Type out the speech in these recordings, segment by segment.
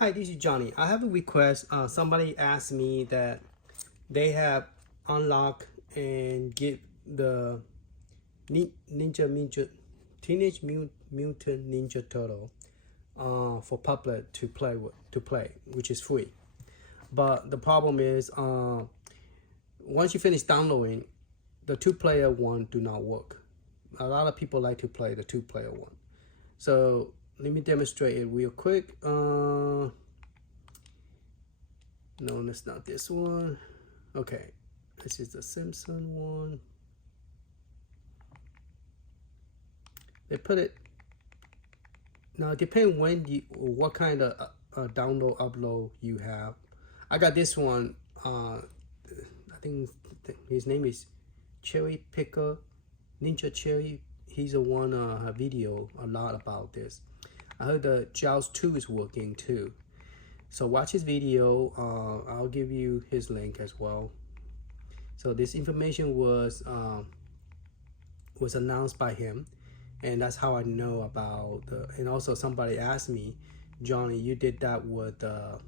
Hi, this is Johnny. I have a request. Somebody asked me that they have unlocked and get the Teenage Mutant Ninja Turtle for public to play, which is free. But the problem is, once you finish downloading, the two-player one do not work. A lot of people like to play the two-player one. So let me demonstrate it real quick. No, that's not this one. Okay, this is the Simpsons one. They put it now. Depend when what kind of download upload you have. I got this one. I think his name is Cherry Picker Ninja Cherry. He's the one a video a lot about this. I heard the Jaws 2 is working too. So watch his video. I'll give you his link as well. So this information was announced by him, and that's how I know about the. And also somebody asked me, Johnny, you did that with the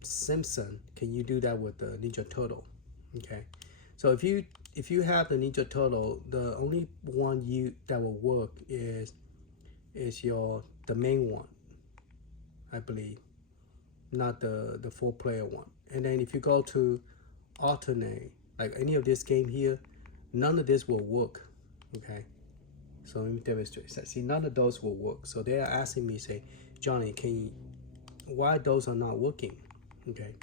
Simpson. Can you do that with the Ninja Turtle? Okay. So if you have the Ninja Turtle, the only one that will work is the main one, I believe, not the 4-player one. And then if you go to alternate, like any of this game here, none of this will work. Okay, so let me demonstrate. So, see, none of those will work. So they are asking me, say, Johnny, why those are not working? Okay,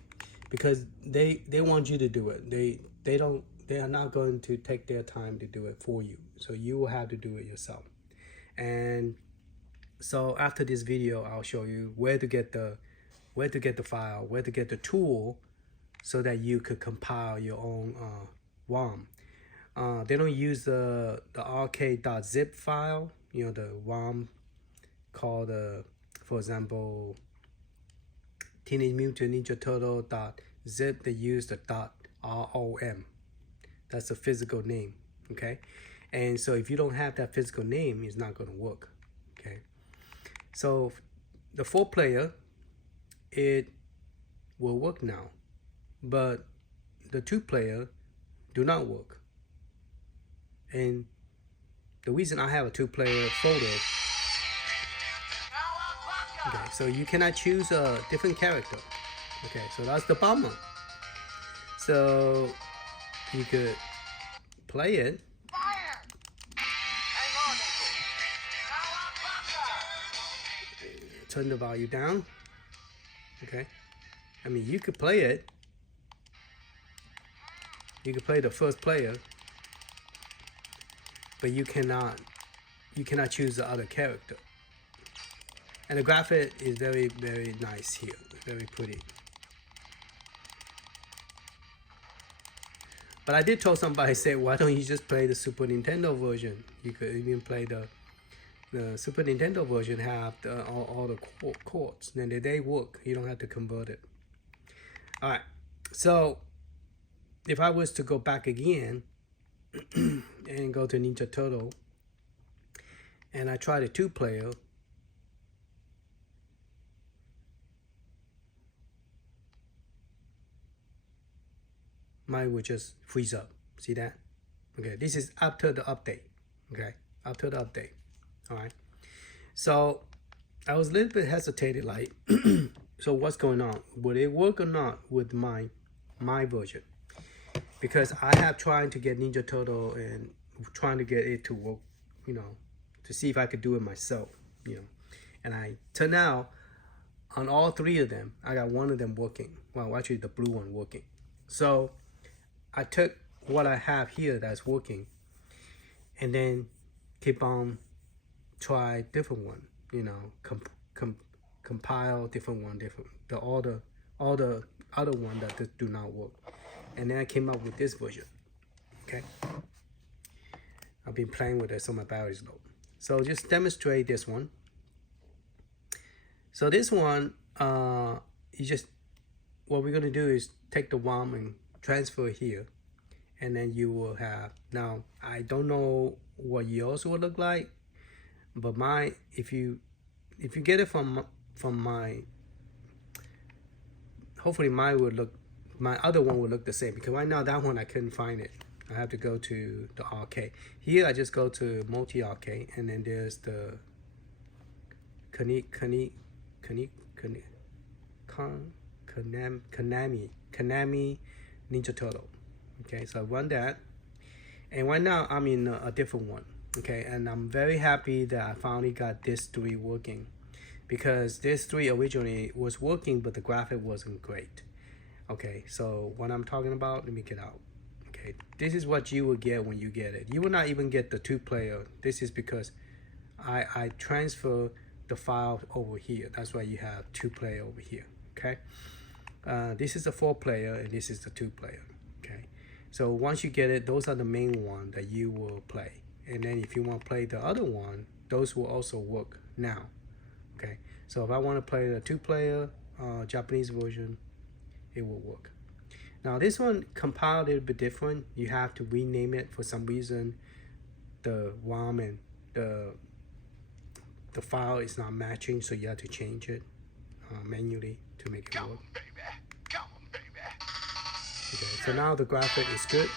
because they want you to do it. They are not going to take their time to do it for you. So you will have to do it yourself. And so after this video, I'll show you where to get the file, where to get the tool, so that you could compile your own ROM. They don't use the rk.zip file, the ROM called, for example, Teenage Mutant Ninja Turtle.zip. They use the .rom. That's the physical name, okay? And so if you don't have that physical name, it's not going to work, okay? So the 4-player, it will work now, but the 2-player do not work. And the reason I have a 2-player folder, okay, so you cannot choose a different character. Okay, so that's the bummer. So you could play it. Turn the value down. Okay, I mean, you could play it. You could play the first player, but you cannot choose the other character. And the graphic is very, very nice here, very pretty. But I did tell somebody, say, why don't you just play the Super Nintendo version? You could even play the Super Nintendo version, have all the chords, and they work. You don't have to convert it. All right, so if I was to go back again and go to Ninja Turtle, and I try the 2-player, mine would just freeze up. See that? Okay, this is after the update. Okay, after the update. All right, so I was a little bit hesitated, like, so what's going on? Would it work or not with my version? Because I have tried to get Ninja Turtle and trying to get it to work, to see if I could do it myself, and I turned out on all 3 of them, I got one of them working. Well, actually the blue one working. So I took what I have here that's working, and then keep on try different one, compile different one, all the other one that do not work, and then I came up with this version. Okay, I've been playing with it so my battery's low. So just demonstrate this one. So this one, what we're gonna do is take the ROM and transfer here, and then you will have, now I don't know what yours will look like, but mine, if you get it from from my, hopefully my other one will look the same, because right now that one I couldn't find it. I have to go to the arcade. Here I just go to multi arcade, and then there's the Konami Ninja Turtle. Okay, so I run that, and right now I'm in a different one. Okay, and I'm very happy that I finally got this 3 working, because this 3 originally was working, but the graphic wasn't great. Okay, so what I'm talking about, let me get out. Okay, this is what you will get when you get it. You will not even get the 2-player. This is because I transfer the file over here. That's why you have 2-player over here. Okay, this is the 4-player, and this is the 2-player. Okay, so once you get it, those are the main one that you will play. And then if you want to play the other one, those will also work now. Okay, so if I want to play the 2-player Japanese version, it will work. Now this one compiled a little bit different. You have to rename it for some reason. The ROM and the file is not matching, so you have to change it manually to make it work. Okay, so now the graphic is good.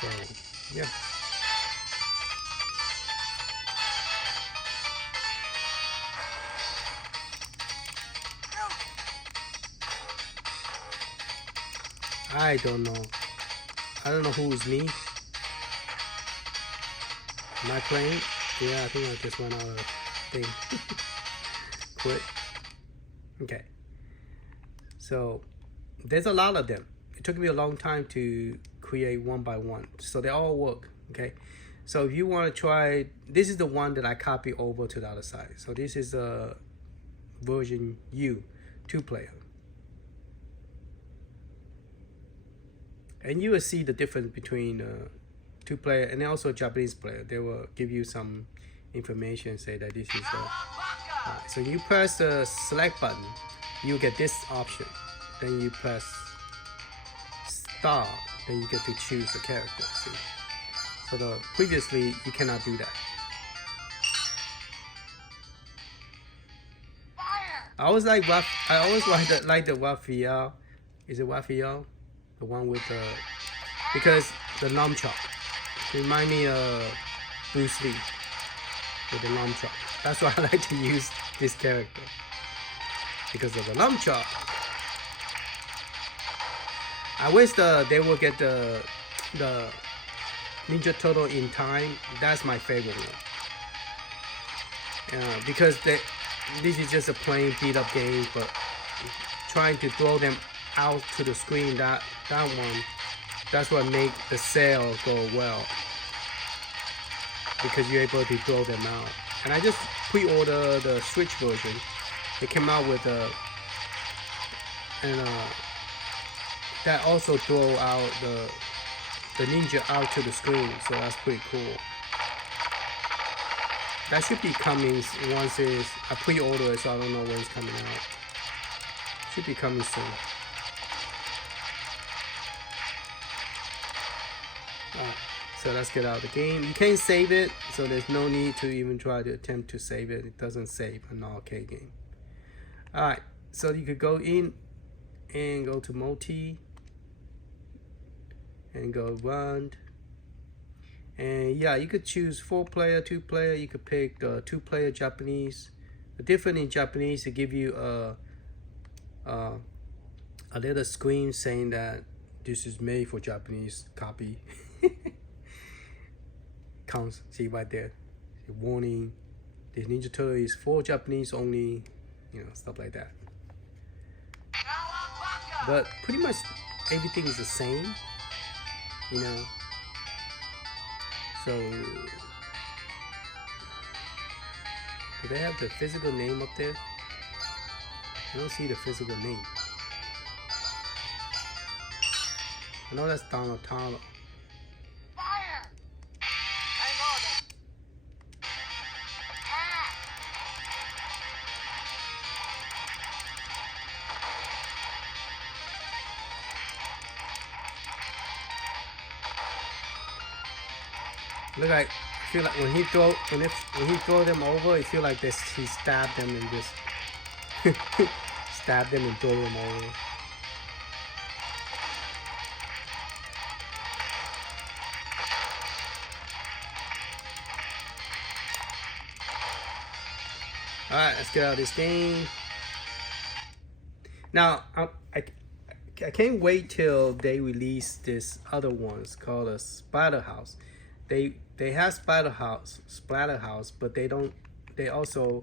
So yeah. I don't know who is me. Am I playing? Yeah, I think I just went out of thing. Quit. Okay. So there's a lot of them. It took me a long time to create one by one. So they all work. Okay. So if you want to try, this is the one that I copy over to the other side. So this is a version U, 2-player. And you will see the difference between 2-player and also Japanese player. They will give you some information, say that this is so you press the select button, you get this option. Then you press star, then you get to choose the character. See? So previously you cannot do that. I always like the Raphael. Is it Raphael? The one with the, because the nunchuck remind me of Bruce Lee with the nunchuck. That's why I like to use this character, because of the nunchuck. I wish they will get the Ninja Turtle in time. That's my favorite one. Because this is just a plain beat up game, but trying to throw them out to the screen, that one, that's what make the sale go well, because you're able to throw them out. And I just pre-order the Switch version. They came out with that also throw out the ninja out to the screen, so that's pretty cool. That should be coming once I pre-order it, so I don't know when it's coming out. Should be coming soon. So let's get out of the game. You can't save it, so there's no need to even try to attempt to save it. It doesn't save an arcade game. Alright, so you could go in and go to multi and go run. And yeah, you could choose 4-player, 2-player. You could pick the 2-player Japanese. The difference in Japanese, they give you a little screen saying that this is made for Japanese copy. Counts, see right there, warning, this Ninja Turtle is for Japanese only, stuff like that. But pretty much everything is the same, so do they have the physical name up there? I don't see the physical name. I know that's Donatello. I feel like when he throw them over, it feel like this he stabbed them and just stab them and throw them over. All right, let's get out of this game. Now, I can't wait till they release this other ones called a Splatterhouse. They have Splatterhouse, but they don't. They also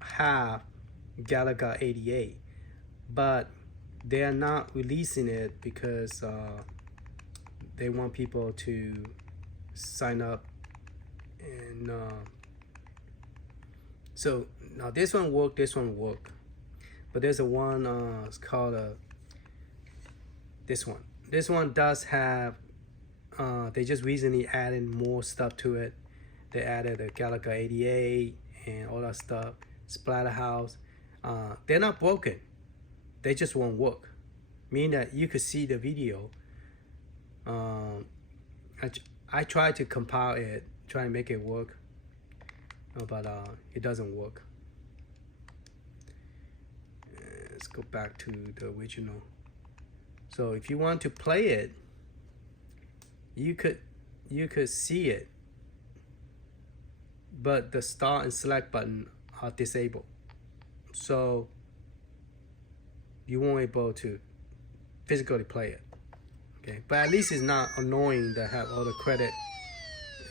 have Galaga 88, but they are not releasing it because they want people to sign up and. So now this one work, but there's a one it's called this one. This one does have they just recently added more stuff to it. They added a Galaga 88 and all that stuff. Splatterhouse. They're not broken. They just won't work. Meaning that you could see the video. I tried to compile it, try to make it work. But it doesn't work. Let's go back to the original. So if you want to play it, you could see it, but the start and select button are disabled, so you won't be able to physically play it. Okay, but at least it's not annoying to have all the credit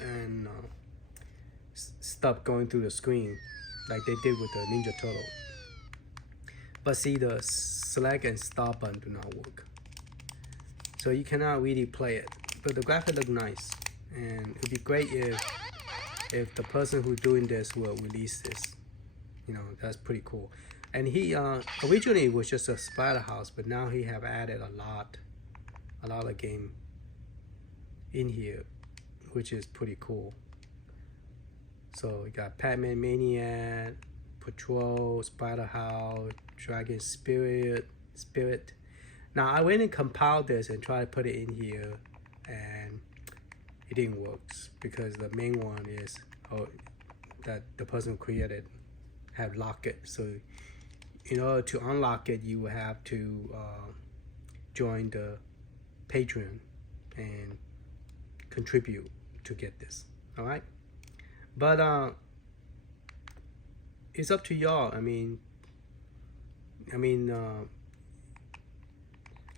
and stuff going through the screen like they did with the Ninja Turtle. But see, the select and start button do not work, so you cannot really play it. But the graphics look nice, and it'd be great if the person who's doing this will release this. You know, that's pretty cool. And he originally was just a Splatterhouse, but now he have added a lot of game in here, which is pretty cool. So we got Pac-Man Maniac, Patrol, Splatterhouse, Dragon Spirit. Now I went and compiled this and tried to put it in here, and it didn't work because the main one is that the person who created have locked it. So in order to unlock it, you will have to join the Patreon and contribute to get this. All right. But it's up to y'all. I mean,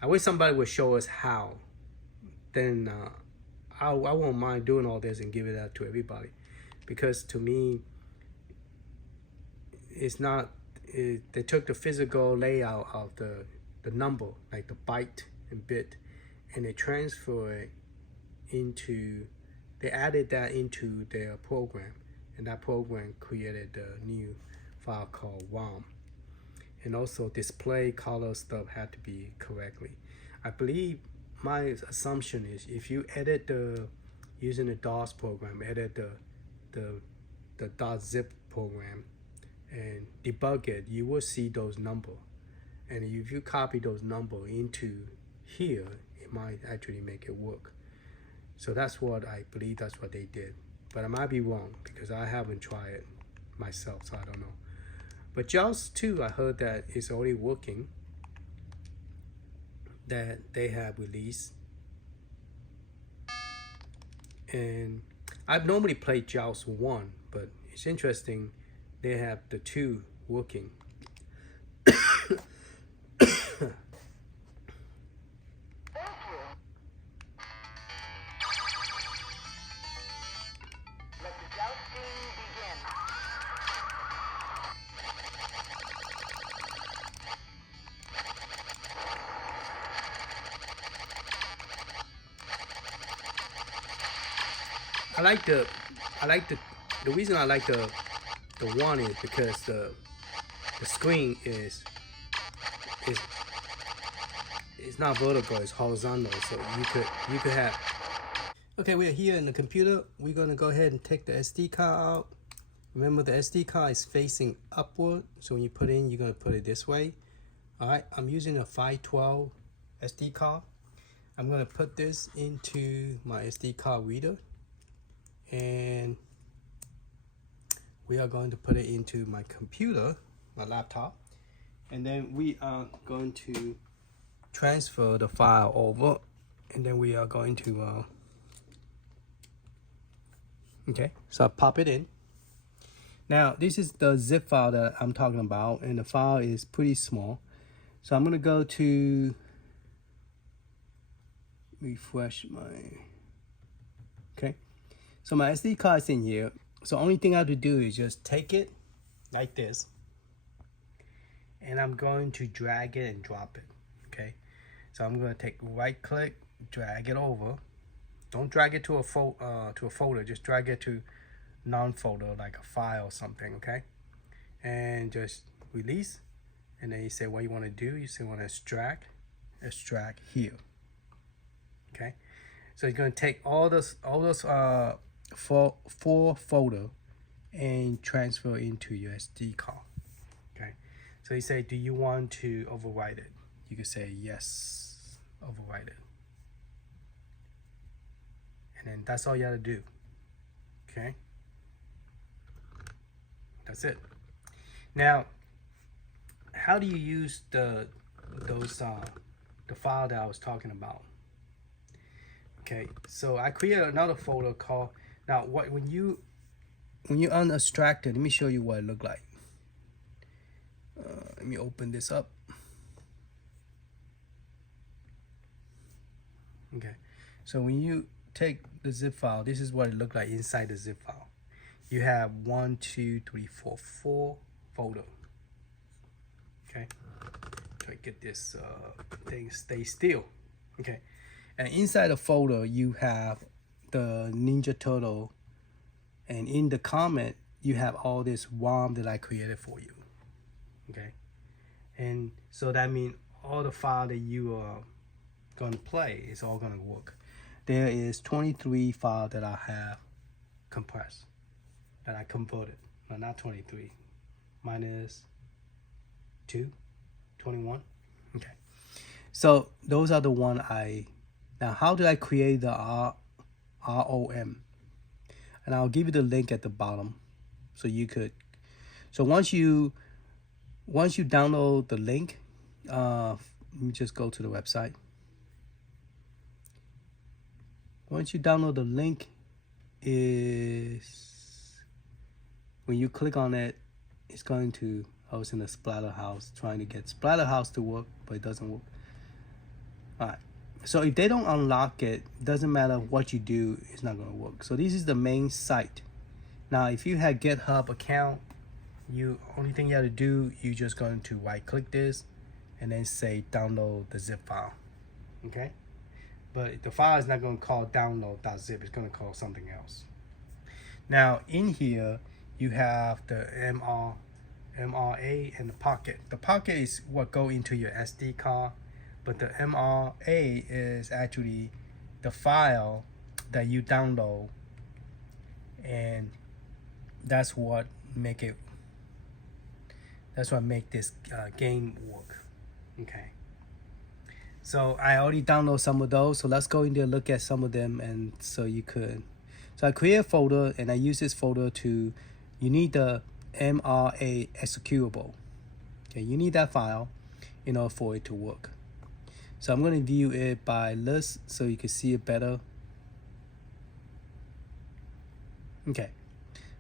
I wish somebody would show us how. Then I won't mind doing all this and give it out to everybody, because to me, it's not. They took the physical layout of the number, like the byte and bit, and they transfer it into. They added that into their program, and that program created a new file called ROM. And also display color stuff had to be correctly. I believe my assumption is if you edit using the DOS program, edit the .zip program and debug it, you will see those numbers. And if you copy those numbers into here, it might actually make it work. So that's what I believe, that's what they did. But I might be wrong because I haven't tried it myself, so I don't know. But JAWS 2, I heard that it's already working, that they have released. And I've normally played JAWS 1, but it's interesting they have the 2 working. The reason I like the one is because the screen is not vertical, it's horizontal, so you could have. Okay, we're here in the computer. We're gonna go ahead and take the SD card out. Remember, the SD card is facing upward, so when you put it in, you're gonna put it this way. All right, I'm using a 512 SD card. I'm gonna put this into my SD card reader, and we are going to put it into my computer, my laptop, and then we are going to transfer the file over, and then we are going to okay, so I pop it in. Now this is the zip file that I'm talking about, and the file is pretty small, so I'm going to go to refresh my, okay, so my SD card is in here. So only thing I have to do is just take it like this, and I'm going to drag it and drop it. Okay, so I'm going to take right click, drag it over. Don't drag it to a folder, just drag it to non-folder, like a file or something. Okay, and just release, and then you say what you want to do. You say you want to extract here. Okay, so you're going to take all those four folder and transfer into your SD card. Okay, so you say, do you want to overwrite it? You can say yes, overwrite it, and then that's all you have to do. Okay, that's it. Now, how do you use the file that I was talking about? Okay, so I created another folder called, now when you unextract it, let me show you what it looked like. Let me open this up. Okay, so when you take the zip file, this is what it looked like inside the zip file. You have 1, 2, 3, 4 folder. Okay, try to get this thing stay still. Okay, and inside the folder you have the Ninja Turtle, and in the comment you have all this ROM that I created for you. Okay, and so that means all the file that you are going to play is all going to work. There is 23 files that I have compressed, that I converted. No, not 23, minus 2, 21. Okay, so those are the one now how do I create the ROM? And I'll give you the link at the bottom, so you could, so once you download the link, let me just go to the website. Once you download the link, is when you click on it, it's going to, I was in the Splatterhouse trying to get Splatterhouse to work, but it doesn't work. All right, so if they don't unlock it, doesn't matter what you do, it's not going to work. So this is the main site. Now if you had GitHub account, only thing you have to do, you're just going to right click this and then say download the zip file. Okay, but the file is not going to call download.zip, it's going to call something else. Now in here you have the MRA and the Pocket. The Pocket is what go into your SD card, but the MRA is actually the file that you download, and that's what make this game work. Okay, so I already downloaded some of those, so let's go in there, look at some of them, and so you could. So I create a folder, and I use this folder to, you need the MRA executable. Okay, you need that file in order for it to work. So I'm going to view it by list so you can see it better. Okay,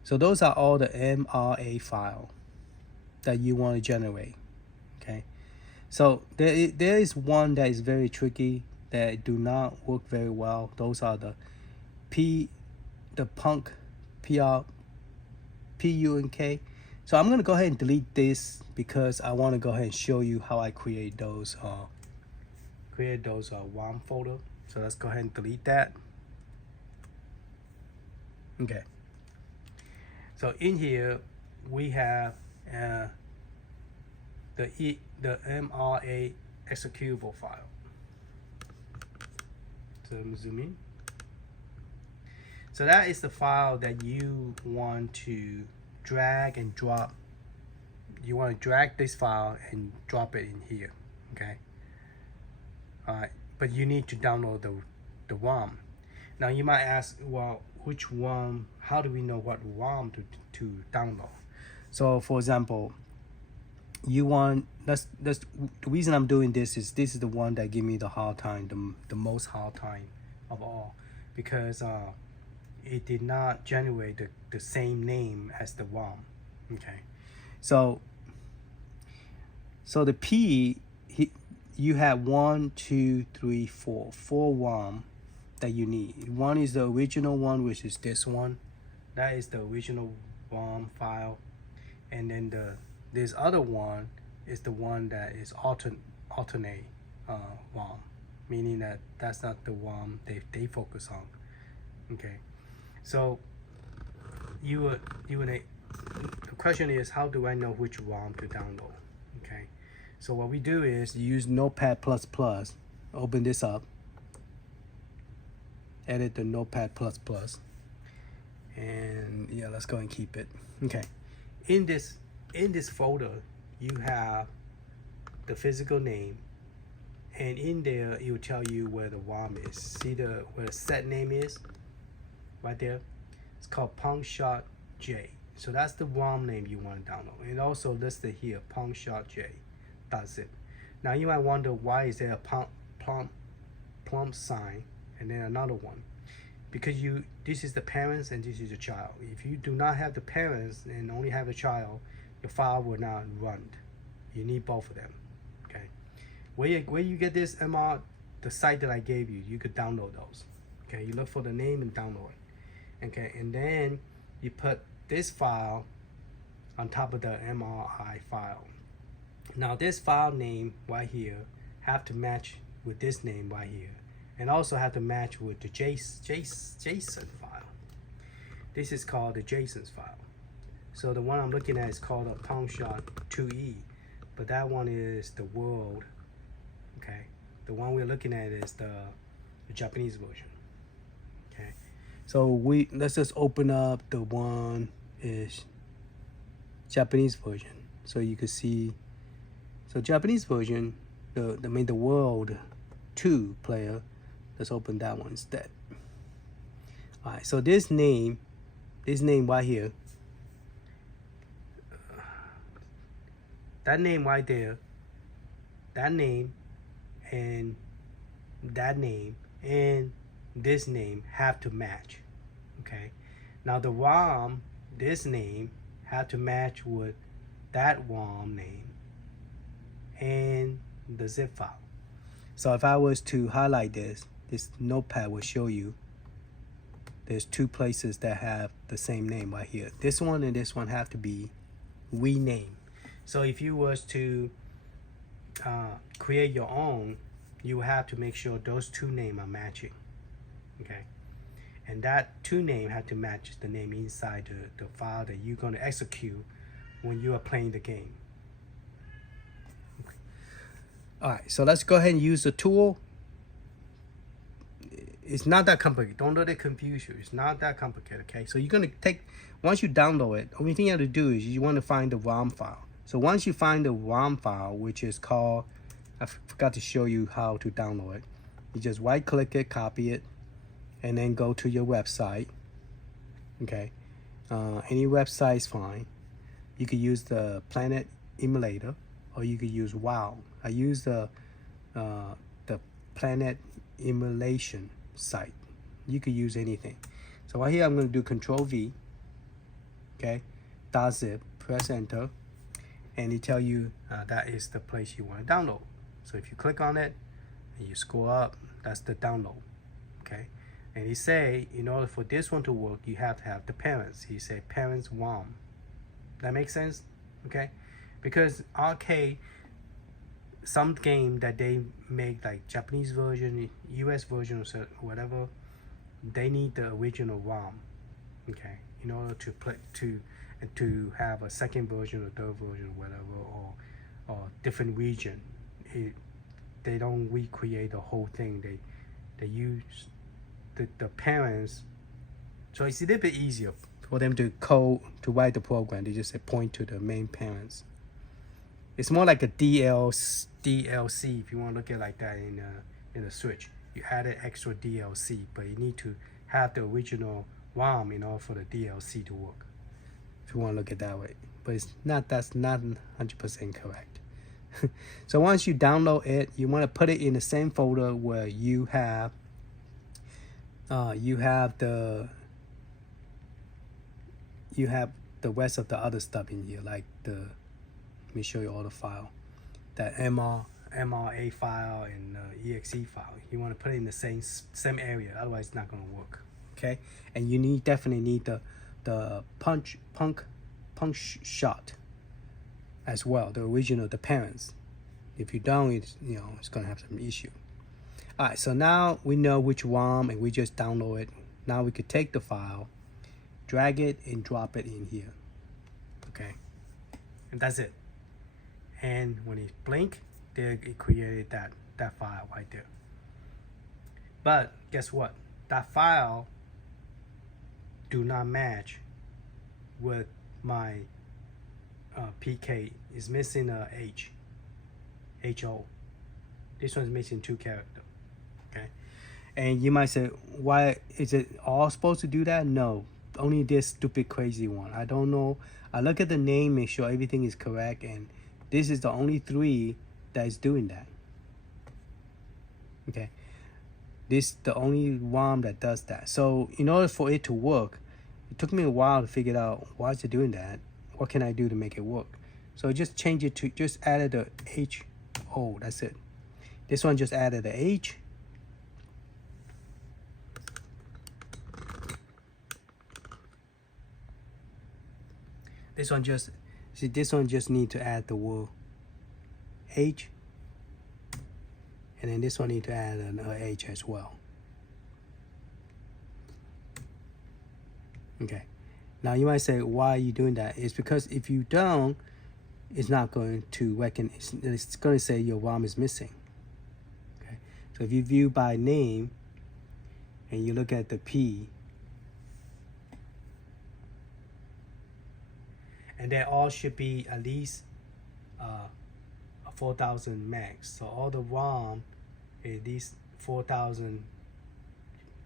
so those are all the MRA file that you want to generate. Okay, so there is one that is very tricky, that do not work very well. Those are the punk PUNK. So I'm going to go ahead and delete this because I want to go ahead and show you how I create those ROM folder. So let's go ahead and delete that. Okay, so in here we have the MRA executable file. So I'm zoom in. So that is the file that you want to drag and drop. You want to drag this file and drop it in here. Okay, all right, but you need to download the ROM. Now you might ask, well, which ROM, how do we know what ROM to download? So for example, you want, that's the reason I'm doing this is the one that give me the hard time, the most hard time of all, because it did not generate the same name as the ROM. Okay, so the P, you have 1, 2, 3, 4 ROM that you need. One is the original one, which is this one. That is the original ROM file, and then this other one is the one that is alternate ROM, meaning that that's not the ROM they focus on. Okay, so the question is, how do I know which ROM to download? Okay, so what we do is use Notepad++. Open this up, edit the Notepad++, and yeah, let's go and keep it. Okay, in this folder you have the physical name, and in there it will tell you where the ROM is. See where the set name is right there? It's called Pongshot J. So that's the ROM name you want to download. And also listed here, Pongshot J. That's it. Now you might wonder, why is there a plump sign and then another one? Because this is the parents and this is the child. If you do not have the parents and only have the child, your file will not run. You need both of them. Okay. Where you get this MR, the site that I gave you, you could download those. Okay. You look for the name and download it. Okay. And then you put this file on top of the MRI file. Now this file name right here have to match with this name right here, and also have to match with the JSON file. This is called the JSON file. So the one I'm looking at is called a Pongshot 2E, but that one is the world. Okay, the one we're looking at is the Japanese version. Okay, so let's just open up the one is Japanese version, so you can see. So Japanese version, the world 2 player. Let's open that one instead. All right, so this name right here, that name right there, that name and that name and this name have to match. Okay, now the ROM, this name have to match with that ROM name and the zip file. So if I was to highlight this notepad will show you there's 2 places that have the same name right here. This one and this one have to be renamed. So if you was to create your own, you have to make sure those 2 names are matching. Okay, and that 2 name have to match the name inside the file that you're going to execute when you are playing the game. All right, so let's go ahead and use the tool. It's not that complicated. Don't let it confuse you. It's not that complicated, okay? So you're going to take, once you download it, only thing you have to do is you want to find the ROM file. So once you find the ROM file, which is called, I forgot to show you how to download it. You just right click it, copy it, and then go to your website, okay? Any website is fine. You could use the Planet emulator, or you could use WoW. I use the Planet emulation site. You could use anything. So right here I'm going to do Control V, okay, .zip, press enter, and it tell you that is the place you want to download. So if you click on it and you scroll up, that's the download. Okay, and he say in order for this one to work, you have to have the parents. He say parents ROM. That makes sense? Okay, because arcade, some game that they make like Japanese version, US version, or whatever, they need the original ROM. Okay, in order to play to have a second version or third version, or whatever, or different region. They don't recreate the whole thing. They use the parents. So it's a little bit easier for them to write the program. They just say point to the main parents. It's more like a DLC if you want to look at it like that in a Switch. You added extra DLC, but you need to have the original ROM in order for the DLC to work. If you want to look at it that way, but it's not. That's not 100% correct. So once you download it, you want to put it in the same folder where you have the rest of the other stuff in here, like the. Let me show you all the file, that MRA file and exe file. You want to put it in the same area, otherwise it's not going to work. Okay, and you definitely need the punch shot as well, the original, the parents. If you don't, it's going to have some issue. All right, so now we know which ROM, and we just download it. Now we could take the file, drag it, and drop it in here. Okay, and that's it. And when it blink, there it created that file right there. But guess what? That file do not match with my PK. Is missing a HO. This one's missing 2 characters. Okay, and you might say, why is it all supposed to do that? No, only this stupid crazy one. I don't know. I look at the name, make sure everything is correct, and this is the only 3 that is doing that. Okay, this is the only ROM that does that. So in order for it to work, it took me a while to figure out why is it doing that. What can I do to make it work? So just change it to, just added the HO. That's it. This one just added the H. This one just need to add the word H, and then this one need to add an H as well. Okay, now you might say, why are you doing that? It's because if you don't, it's not going to recognize. It's going to say your ROM is missing. Okay, so if you view by name and you look at the P, and they all should be at least 4,000 megs. So all the ROM is at least 4,000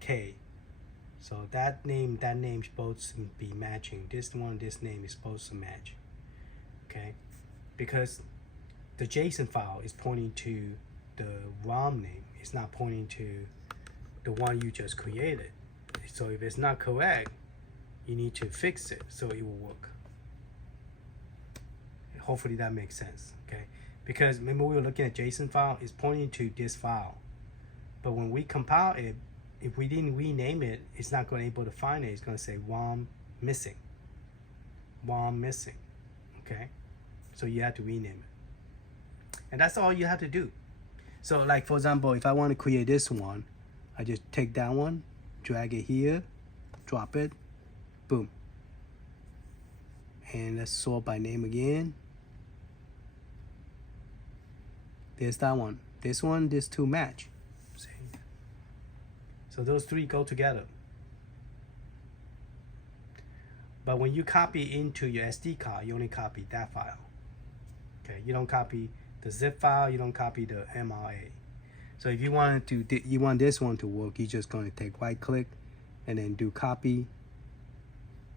K. So that name supposed to be matching. This name is supposed to match. Okay, because the JSON file is pointing to the ROM name. It's not pointing to the one you just created. So if it's not correct, you need to fix it so it will work. Hopefully that makes sense. Okay, because remember we were looking at JSON file, it's pointing to this file, but when we compile it, if we didn't rename it, it's not going to be able to find it. It's going to say ROM missing. Okay, so you have to rename it, and that's all you have to do. So like for example, if I want to create this one, I just take that one, drag it here, drop it, boom, and let's sort by name again. There's that one. This one, these 2 match. See? So those 3 go together. But when you copy into your SD card, you only copy that file. Okay, you don't copy the zip file. You don't copy the MRA. So if you want this one to work, you're just going to take right click, and then do copy,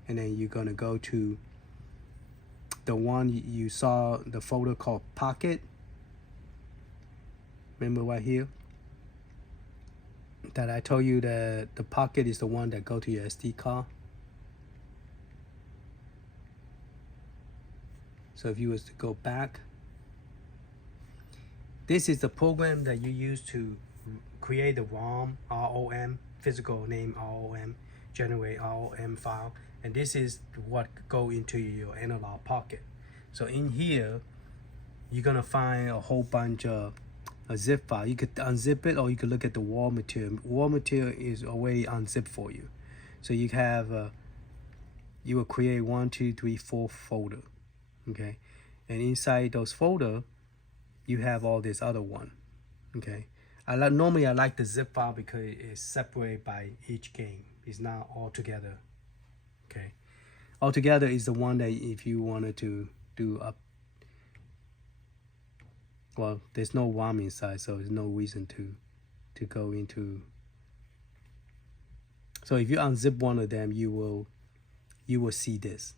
and then you're going to go to the one you saw, the folder called Pocket. Remember right here that I told you that the Pocket is the one that go to your SD card. So if you was to go back, this is the program that you use to create the ROM, physical name ROM, generate ROM file, and this is what go into your Analogue Pocket. So in here, you're gonna find a whole bunch of a zip file. You could unzip it, or you could look at the raw material. Raw material is already unzipped for you. So you have you will create 1, 2, 3, 4 folder. Okay, and inside those folder, you have all this other one. Okay, normally I like the zip file because it's separated by each game. It's not all together. Okay, all together is the one that if you wanted to do up. Well, there's no ROM inside, so there's no reason to go into. So if you unzip one of them, you will see this.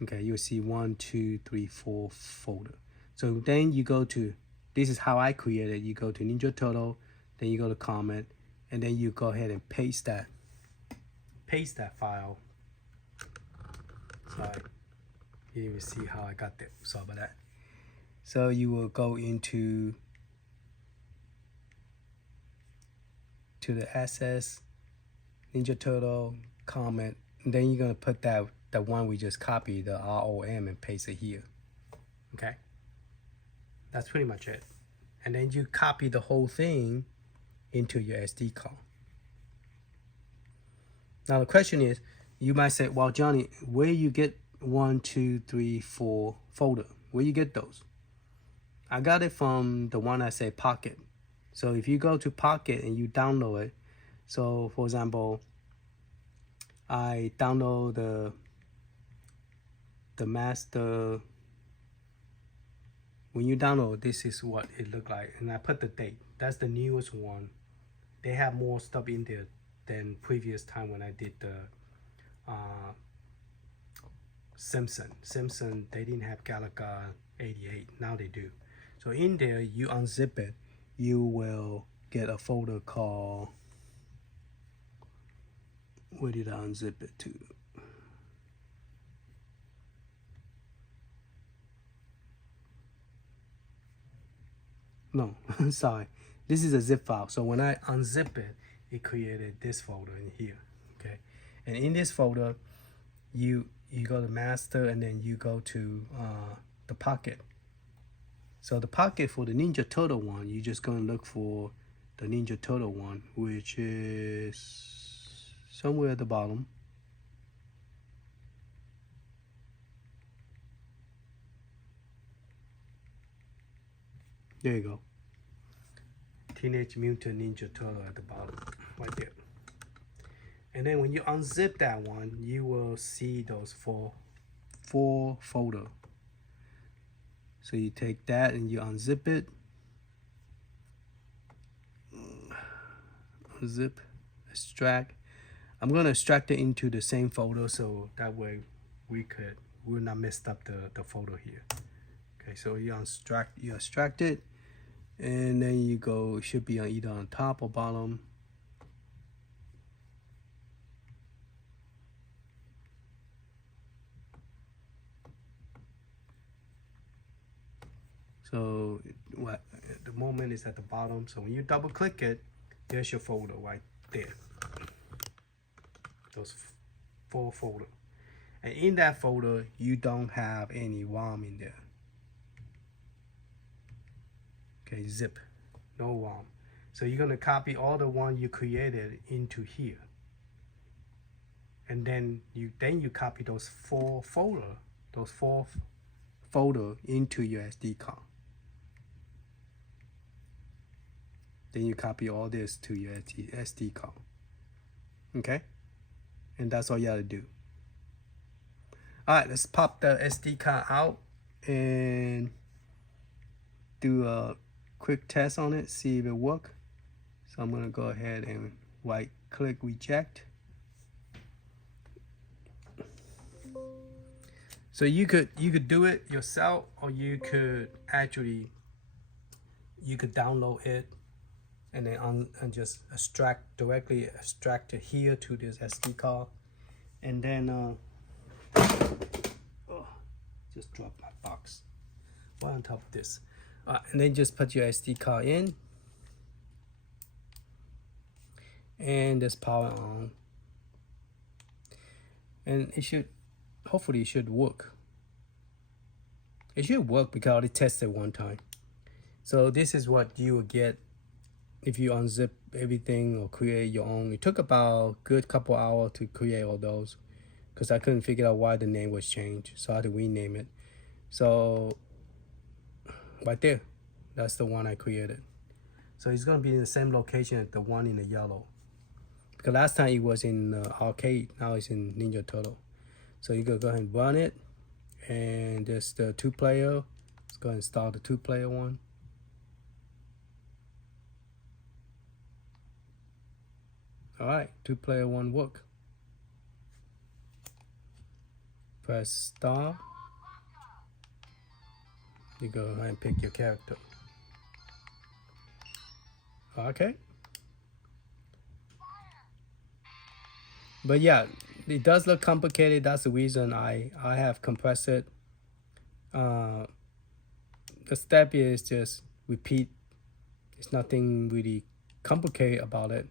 Okay, you'll see 1, 2, 3, 4 folder. So then you go to, this is how I created. You go to Ninja Turtle, then you go to comment, and then you go ahead and paste that file. Sorry, you didn't even see how I got there. Sorry about that. So you will go into the SS, Ninja Turtle, comment, and then you're gonna put that one we just copied, the ROM, and paste it here. Okay, that's pretty much it. And then you copy the whole thing into your SD card. Now the question is, you might say, well, Johnny, where you get 1, 2, 3, 4 folder? Where you get those? I got it from the one I say Pocket. So if you go to Pocket and you download it, so for example, I download the master. When you download, this is what it looked like, and I put the date. That's the newest one. They have more stuff in there than previous time when I did the Simpsons. They didn't have Galaga 88. Now they do. So in there, you unzip it, you will get a folder called, where did I unzip it to? No, sorry. This is a zip file. So when I unzip it, it created this folder in here. Okay, and in this folder, you go to master, and then you go to the Pocket. So the Pocket for the Ninja Turtle one, you're just gonna look for the Ninja Turtle one, which is somewhere at the bottom. There you go. Teenage Mutant Ninja Turtle at the bottom, right there. And then when you unzip that one, you will see those four folder. So you take that and you unzip it. Unzip, extract. I'm gonna extract it into the same folder, so that way we'll not mess up the folder here. Okay, so you extract it, and then you go, it should be on either on top or bottom. So what at the moment is at the bottom. So when you double click it, there's your folder right there. Those 4 folder. And in that folder, you don't have any ROM in there. Okay, zip, no ROM. So you're gonna copy all the one you created into here. And then you copy those 4 folder into your SD card. Then you copy all this to your SD card. Okay? And that's all you gotta do. All right, let's pop the SD card out and do a quick test on it, see if it works. So I'm gonna go ahead and right click reject. So you could do it yourself, or you could download it and then just directly extract it here to this SD card, and then just drop my box right on top of this, and then just put your SD card in, and just power on, and hopefully it should work. It should work because I already tested one time. So this is what you will get if you unzip everything or create your own. It took about a good couple hours to create all those because I couldn't figure out why the name was changed, so I had to rename it. So right there, that's the one I created. So it's gonna be in the same location as the one in the yellow, because last time it was in arcade, now it's in Ninja Turtle. So you go ahead and run it, and there's the 2-player. Let's go ahead and start the 2-player one. All right, 2-player won't work. Press star. You go ahead and pick your character. Okay. But yeah, it does look complicated. That's the reason I have compressed it. The step is just repeat. It's nothing really complicated about it.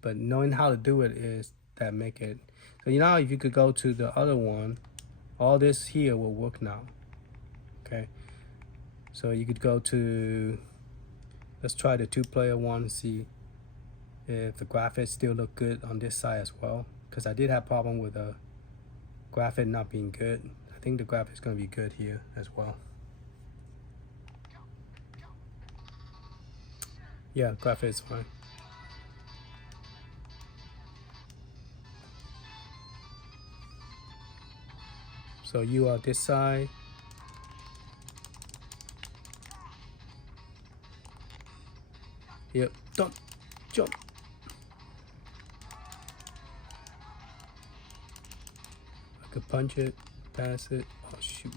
But knowing how to do it is that make it. So now if you could go to the other one, all this here will work now. Okay. So you could go to, let's try the 2-player one, see if the graphics still look good on this side as well. Because I did have problem with the graphic not being good. I think the graphic is going to be good here as well. Yeah, graphic is fine. So you are this side. Yep, don't jump. I could punch it, pass it. Oh shoot.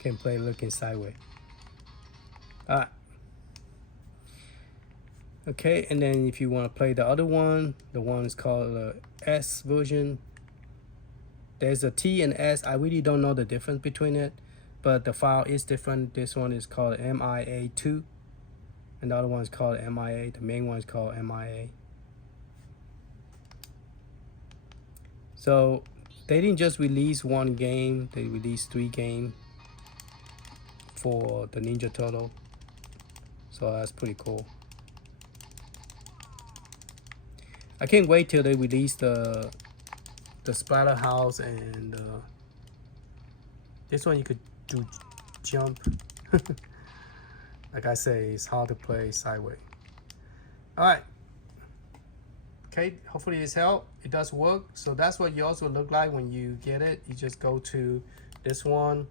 Can't play looking sideways. Alright. Okay, and then if you want to play the other one, the one is called the S version. There's a T and S. I really don't know the difference between it, but the file is different. This one is called MIA2, and the other one is called MIA. The main one is called MIA. So they didn't just release one game, they released 3 games for the Ninja Turtle. So that's pretty cool. I can't wait till they release the Splatterhouse, and this one you could do jump. Like I say, it's hard to play sideways. Alright. Okay, hopefully this helped. It does work. So that's what yours will look like when you get it. You just go to this one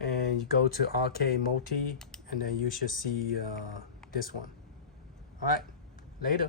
and you go to Arcade Multi, and then you should see this one. Alright, later.